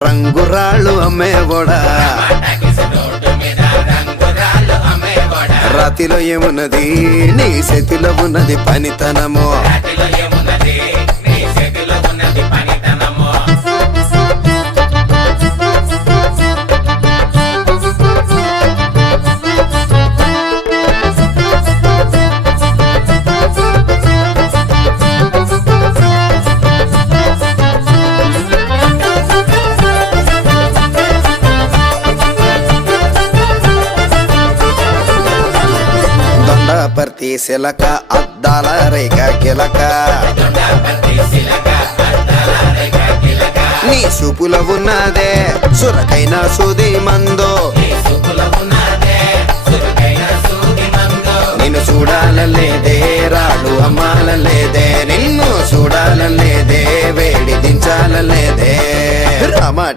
రంగురాళ్ళు అమ్మేవాడా రాతిలో ఏమున్నది నీ చేతిలో ఉన్నది పనితనము పర్తి సిలక అద్దాల రేఖ కిలక నీ చూపులో ఉన్నదే సురకైన సూది మందో నిన్ను చూడాలలేదే రాడు అమ్మాలలేదే నిన్ను చూడాలలేదే వేడి దించాలలేదే రామ